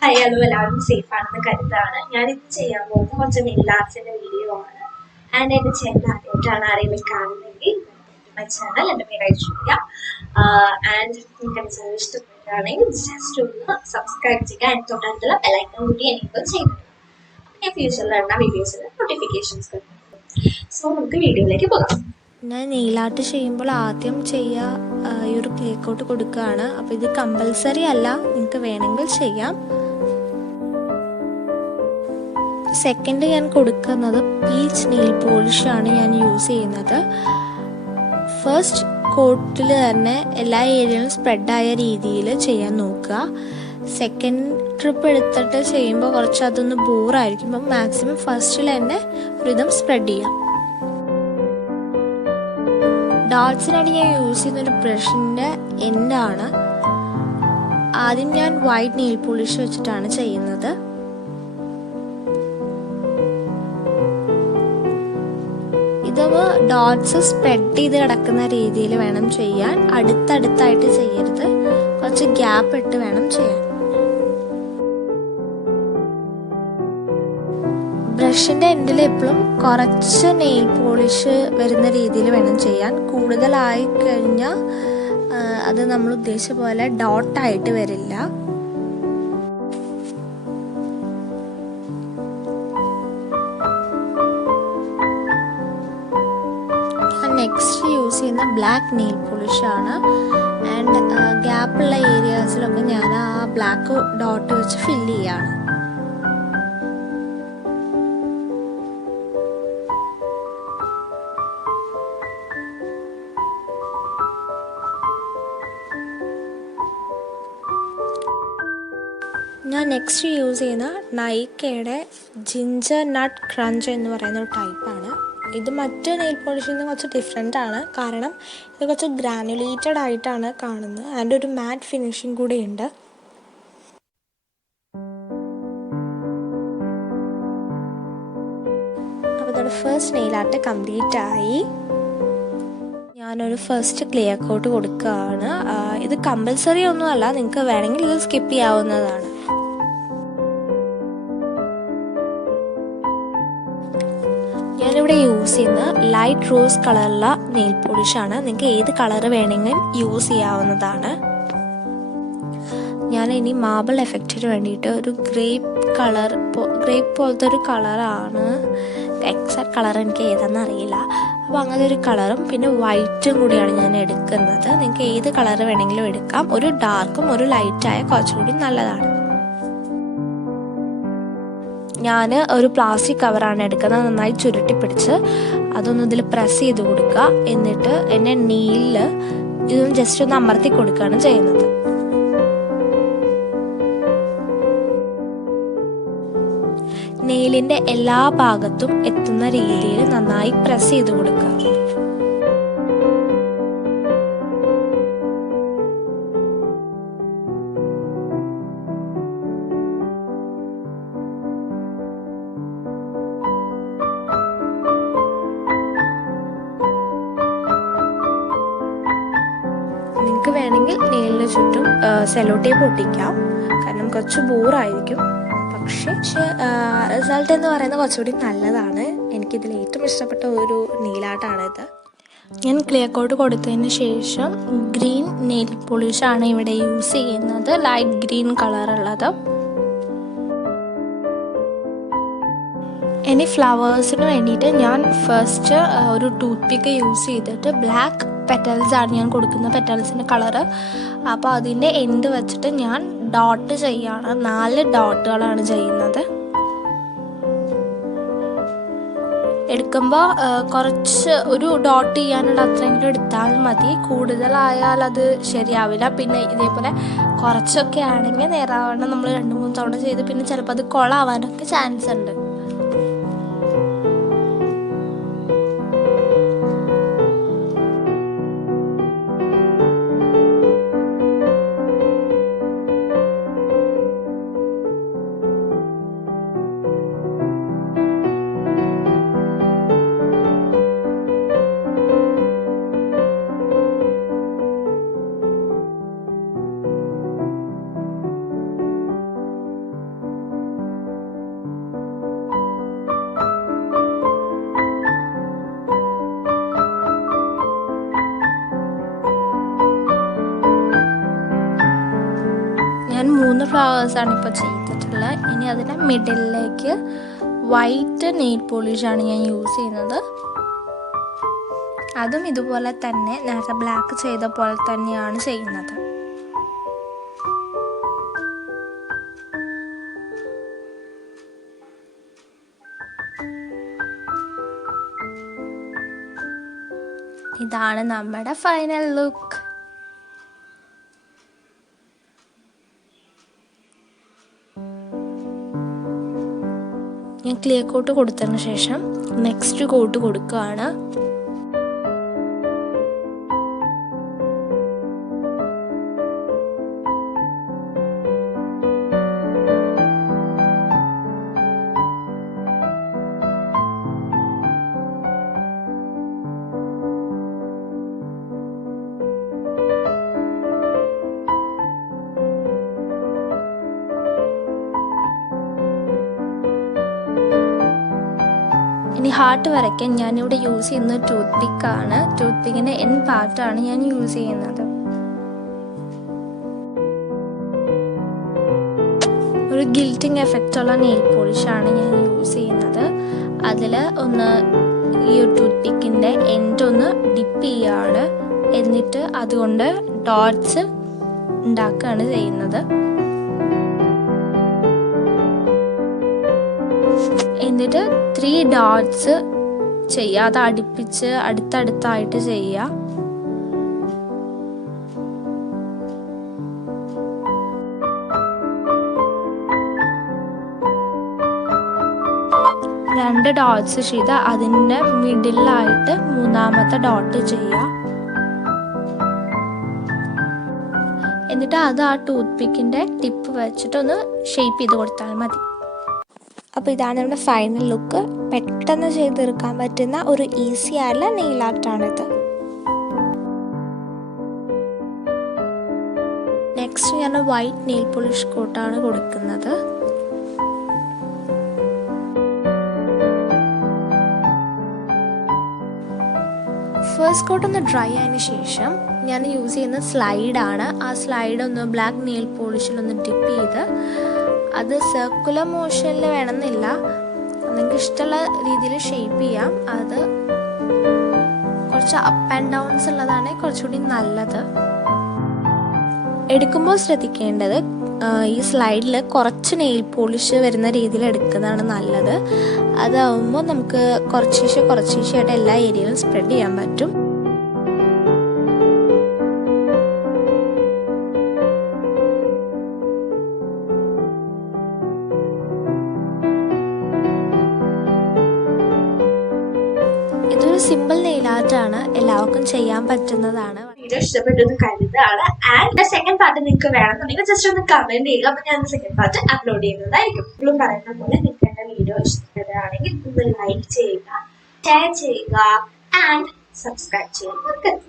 Hi, hello, എല്ലാവരും safe ആണെന്ന് കരുതാണ്. ഞാനിത് ചെയ്യാൻ പോകുന്ന കുറച്ച് നെയിൽ ആർട്സിന്റെ വീഡിയോ ആണ്. ആൻഡ് എന്റെ ചാനൽ ആദ്യമായിട്ടാണ് ആരെങ്കിലും കാണുന്നെങ്കിൽ മൈ ചാനൽ എൻ്റെ പേര് ഐശ്വര്യ. ആൻഡ് നിങ്ങൾക്ക് എൻ്റെ ചാനൽ ഇഷ്ടപ്പെടുകയാണെങ്കിൽ ജസ്റ്റ് ഒന്ന് സബ്സ്ക്രൈബ് ചെയ്യുക. അതിന് തൊട്ടടുത്തുള്ള ബെല്ലൈക്കൺ കൂടി എനേബിൾ ചെയ്യുക. ഞാൻ ഫ്യൂച്ചറിലുള്ള വീഡിയോസിന് നോട്ടിഫിക്കേഷൻസ് കിട്ടും. സോ നമുക്ക് വീഡിയോയിലേക്ക് പോകാം. ഞാൻ നെയിൽ ആർട്ട് ചെയ്യുമ്പോൾ ആദ്യം ഈ ഒരു ക്ലേ കോട്ട് കൊടുക്കുകയാണ്. അപ്പോൾ ഇത് കമ്പൽസറി അല്ല, നിങ്ങൾക്ക് വേണമെങ്കിൽ ചെയ്യാം. സെക്കൻഡ് ഞാൻ കൊടുക്കുന്നത് പീച്ച് നെയിൽ പോളിഷാണ് ഞാൻ യൂസ് ചെയ്യുന്നത്. ഫസ്റ്റ് കോട്ടിൽ തന്നെ എല്ലാ ഏരിയയിലും സ്പ്രെഡായ രീതിയിൽ ചെയ്യാൻ നോക്കുക. സെക്കൻഡ് ട്രിപ്പ് എടുത്തിട്ട് ചെയ്യുമ്പോൾ കുറച്ച് അതൊന്ന് ബോറായിരിക്കും. അപ്പം മാക്സിമം ഫസ്റ്റിൽ തന്നെ ഒരുവിധം സ്പ്രെഡ് ചെയ്യാം. ഡോട്ട്സിനാണ് ഞാൻ യൂസ് ചെയ്യുന്നൊരു ബ്രഷിൻ്റെ എൻഡാണ്. ആദ്യം ഞാൻ വൈറ്റ് നെയിൽ പോളിഷ് വെച്ചിട്ടാണ് ചെയ്യുന്നത്. ഇതൊന്ന് ഡോട്ട്സ് സ്പ്രെഡ് ചെയ്ത് കിടക്കുന്ന രീതിയിൽ വേണം ചെയ്യാൻ. അടുത്തടുത്തായിട്ട് ചെയ്യരുത്, കുറച്ച് ഗ്യാപ്പ് ഇട്ട് വേണം ചെയ്യാൻ. ബ്രഷിൻ്റെ എൻഡിൽ എപ്പോഴും കുറച്ച് നെയിൽ പോളിഷ് വരുന്ന രീതിയിൽ വേണം ചെയ്യാൻ. കൂടുതലായി കഴിഞ്ഞാൽ അത് നമ്മൾ ഉദ്ദേശിച്ച പോലെ ഡോട്ടായിട്ട് വരില്ല. നെക്സ്റ്റ് യൂസ് ചെയ്യുന്ന ബ്ലാക്ക് നെയിൽ പോളിഷാണ്. ആൻഡ് ഗ്യാപ്പുള്ള ഏരിയാസിലൊക്കെ ഞാൻ ആ ബ്ലാക്ക് ഡോട്ട് വെച്ച് ഫില്ല് ചെയ്യാണ്. ഞാൻ നെക്സ്റ്റ് യൂസ് ചെയ്യുന്ന നൈക്കയുടെ ജിഞ്ചർ നട്ട് ക്രഞ്ച് എന്ന് പറയുന്ന ഒരു ടൈപ്പാണ്. ഇത് മറ്റ് നെയിൽ പോളിഷിൽ നിന്ന് കുറച്ച് ഡിഫറെൻ്റ് ആണ്. കാരണം ഇത് കുറച്ച് ഗ്രാനുലേറ്റഡ് ആയിട്ടാണ് കാണുന്നത്. അതിൻ്റെ ഒരു മാറ്റ് ഫിനിഷിങ് കൂടെ ഉണ്ട്. അപ്പോൾ ഇതോടെ ഫസ്റ്റ് നെയിൽ ആർട്ട് കംപ്ലീറ്റ് ആയി. ഞാനൊരു ഫസ്റ്റ് ക്ലിയർ കോട്ട് കൊടുക്കുകയാണ്. ഇത് കമ്പൽസറി ഒന്നുമല്ല, നിങ്ങൾക്ക് വേണമെങ്കിൽ ഇത് സ്കിപ്പ് ചെയ്യാവുന്നതാണ്. ഞാനിവിടെ യൂസ് ചെയ്യുന്ന ലൈറ്റ് റോസ് കളറുള്ള നെയിൽ പോളിഷാണ്. നിങ്ങൾക്ക് ഏത് കളർ വേണമെങ്കിലും യൂസ് ചെയ്യാവുന്നതാണ്. ഞാൻ ഇനി മാർബിൾ എഫക്റ്റിന് വേണ്ടിയിട്ട് ഒരു ഗ്രേപ്പ് പോലത്തെ ഒരു കളറാണ്. എക്സാക്ട് കളർ എനിക്ക് ഏതാണെന്ന് അറിയില്ല. അപ്പോൾ അങ്ങനത്തെ ഒരു കളറും പിന്നെ വൈറ്റും കൂടിയാണ് ഞാൻ എടുക്കുന്നത്. നിങ്ങൾക്ക് ഏത് കളർ വേണമെങ്കിലും എടുക്കാം. ഒരു ഡാർക്കും ഒരു ലൈറ്റായ കുറച്ചുകൂടി നല്ലതാണ്. ഞാൻ ഒരു പ്ലാസ്റ്റിക് കവറാണ് എടുക്കുന്നത്. നന്നായി ചുരുട്ടി പിടിച്ച് അതൊന്ന് ഇതിൽ പ്രസ് ചെയ്ത് കൊടുക്കുക. എന്നിട്ട് എൻ്റെ നെയിലിൽ ഇതൊന്ന് ജസ്റ്റ് ഒന്ന് അമർത്തി കൊടുക്കുകയാണ് ചെയ്യുന്നത്. നെയിലിൻ്റെ എല്ലാ ഭാഗത്തും എത്തുന്ന രീതിയിൽ നന്നായി പ്രസ് ചെയ്ത് കൊടുക്കുക. നിങ്ങൾക്ക് വേണമെങ്കിൽ നെയിലിന് ചുറ്റും സെല്ലോ ടേപ്പ് ഒട്ടിക്കാം. കാരണം കുറച്ച് ബോറായിരിക്കും. പക്ഷേ റിസൾട്ട് എന്ന് പറയുന്നത് കുറച്ചുകൂടി നല്ലതാണ്. എനിക്കിതിൽ ഏറ്റവും ഇഷ്ടപ്പെട്ട ഒരു നെയിലാർട്ടാണിത്. ഞാൻ ക്ലിയർ കോട്ട് കൊടുത്തതിന് ശേഷം ഗ്രീൻ നെയിൽ പോളിഷാണ് ഇവിടെ യൂസ് ചെയ്യുന്നത്. ലൈറ്റ് ഗ്രീൻ കളറുള്ളത്. ഇനി ഫ്ലവേഴ്സിന് വേണ്ടിയിട്ട് ഞാൻ ഫസ്റ്റ് ഒരു ടൂത്ത് പിക്ക് യൂസ് ചെയ്തിട്ട് ബ്ലാക്ക് പെറ്റൽസാണ് ഞാൻ കൊടുക്കുന്ന പെറ്റൽസിൻ്റെ കളറ്. അപ്പോൾ അതിൻ്റെ എൻഡ് വെച്ചിട്ട് ഞാൻ ഡോട്ട് ചെയ്യാണ്. 4 ഡോട്ടുകളാണ് ചെയ്യുന്നത്. എടുക്കുമ്പോൾ കുറച്ച് ഒരു ഡോട്ട് ചെയ്യാനുള്ള അത്രയെങ്കിലും എടുത്താൽ മതി. കൂടുതലായാൽ അത് ശരിയാവില്ല. പിന്നെ ഇതേപോലെ കുറച്ചൊക്കെ ആണെങ്കിൽ നേരാവണ്ണം നമ്മൾ 2-3 തവണ ചെയ്ത് പിന്നെ ചിലപ്പോൾ അത് കൊളാവാനൊക്കെ ചാൻസ് ഉണ്ട്. 3 ഫ്ലവേഴ്സാണ് ഇപ്പോൾ ചെയ്തിട്ടുള്ളത്. ഇനി അതിൻ്റെ മിഡിലേക്ക് വൈറ്റ് നെയിൽ പോളിഷാണ് ഞാൻ യൂസ് ചെയ്യുന്നത്. അതും ഇതുപോലെ തന്നെ നേരത്തെ ബ്ലാക്ക് ചെയ്ത പോലെ തന്നെയാണ് ചെയ്യുന്നത്. ഇതാണ് നമ്മുടെ ഫൈനൽ ലുക്ക്. ഞാൻ ക്ലിയർ കോട്ട് കൊടുത്തതിന് ശേഷം നെക്സ്റ്റ് കോട്ട് കൊടുക്കുകയാണ്. ഇനി ഹാർട്ട് വരയ്ക്കാൻ ഞാനിവിടെ യൂസ് ചെയ്യുന്നത് ടൂത്ത് പിക്കാണ്. ടൂത്ത് പിക്കിൻ്റെ എൻഡ് പാർട്ടാണ് ഞാൻ യൂസ് ചെയ്യുന്നത്. ഒരു ഗിൽറ്റിംഗ് എഫക്റ്റുള്ള നെയിൽ പോളിഷാണ് ഞാൻ യൂസ് ചെയ്യുന്നത്. അതിൽ ഒന്ന് ഈ ടൂത്ത് പിക്കിൻ്റെ എൻഡ് ഒന്ന് ഡിപ്പ് ചെയ്യുകയാണ്. എന്നിട്ട് അതുകൊണ്ട് ഡോട്ട്സ് ഉണ്ടാക്കുകയാണ് ചെയ്യുന്നത്. എന്നിട്ട് 3 ഡോട്ട്സ് ചെയ്യുക. അത് അടുപ്പിച്ച് അടുത്തടുത്തായിട്ട് ചെയ്യുക. രണ്ട് ഡോട്ട്സ് ചെയ്ത് അതിൻ്റെ മിഡിലായിട്ട് 3-ാമത്തെ ഡോട്ട് ചെയ്യുക. എന്നിട്ട് അത് ആ ടൂത്ത് പിക്കിൻ്റെ ടിപ്പ് വെച്ചിട്ടൊന്ന് ഷേപ്പ് ചെയ്ത് കൊടുത്താൽ മതി. അപ്പോൾ ഇതാണ് നമ്മുടെ ഫൈനൽ ലുക്ക്. പെട്ടെന്ന് ചെയ്ത് തീർക്കാൻ പറ്റുന്ന ഒരു ഈസി ആയിട്ടുള്ള നെയിൽ ആർട്ടാണിത്. നെക്സ്റ്റ് ഞാൻ വൈറ്റ് നെയിൽ പോളിഷ് കോട്ടാണ് കൊടുക്കുന്നത്. ഫസ്റ്റ് കോട്ട് ഒന്ന് ഡ്രൈ ആയതിനു ശേഷം ഞാൻ യൂസ് ചെയ്യുന്ന സ്ലൈഡാണ്. ആ സ്ലൈഡ് ഒന്ന് ബ്ലാക്ക് നെയിൽ പോളിഷിലൊന്ന് ഡിപ്പ് ചെയ്ത് അത് സർക്കുലർ മോഷനിൽ വേണമെന്നില്ല, നിങ്ങൾക്ക് ഇഷ്ടമുള്ള രീതിയിൽ ഷേപ്പ് ചെയ്യാം. അത് കുറച്ച് അപ്പ് ആൻഡ് ഡൗൺസ് ഉള്ളതാണ് കുറച്ചുകൂടി നല്ലത്. എടുക്കുമ്പോൾ ശ്രദ്ധിക്കേണ്ടത് ഈ സ്ലൈഡിൽ കുറച്ച് നെയിൽ പോളിഷ് വരുന്ന രീതിയിൽ എടുക്കുന്നതാണ് നല്ലത്. അതാവുമ്പോൾ നമുക്ക് കുറച്ചീശായിട്ട് എല്ലാ ഏരിയയിലും സ്പ്രെഡ് ചെയ്യാൻ പറ്റും. ഇതൊരു സിമ്പിൾ നെയിൽ ആർട്ടാണ്, എല്ലാവർക്കും ചെയ്യാൻ പറ്റുന്നതാണ്. വീഡിയോ ഇഷ്ടപ്പെട്ടെന്ന് കരുതാണ്. ആൻഡ് സെക്കൻഡ് പാർട്ട് നിങ്ങൾക്ക് വേണമെന്നുണ്ടെങ്കിൽ ജസ്റ്റ് ഒന്ന് കമന്റ് ചെയ്യുക. അപ്പൊ ഞാൻ സെക്കൻഡ് പാർട്ട് അപ്ലോഡ് ചെയ്യുന്നതായിരിക്കും. ഇപ്പോഴും പറയുന്ന പോലെ നിങ്ങൾക്ക് എന്റെ വീഡിയോ ഇഷ്ടപ്പെടുകയാണെങ്കിൽ ഒന്ന് ലൈക്ക് ചെയ്യുക, ഷെയർ ചെയ്യുക ആൻഡ് സബ്സ്ക്രൈബ് ചെയ്യാൻ മറക്കരുത്.